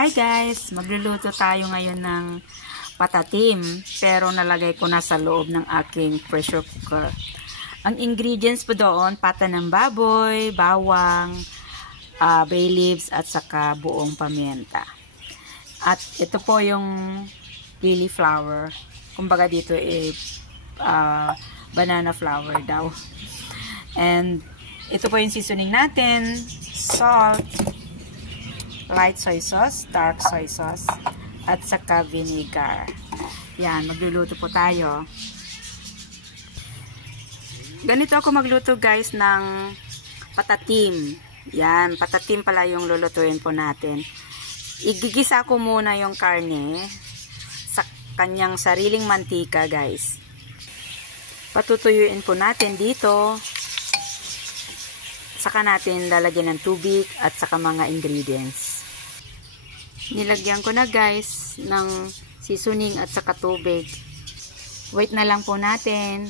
Hi guys! Magluluto tayo ngayon ng patatim pero nalagay ko na sa loob ng aking pressure cooker. Ang ingredients po doon, pata ng baboy, bawang, bay leaves at saka buong pamienta. At ito po yung lily flower. Kumbaga dito banana flower daw. And ito po yung seasoning natin, salt, light soy sauce, dark soy sauce, at saka vinegar. Yan, magluluto po tayo. Ganito ako magluto guys ng patatim. Yan, patatim pala yung lulutuin po natin. Igigisa ko muna yung karne sa kanyang sariling mantika guys. Patutuyuin po natin dito. Saka natin lalagyan ng tubig at saka mga ingredients. Nilagyan ko na guys ng seasoning at saka tubig. Wait na lang po natin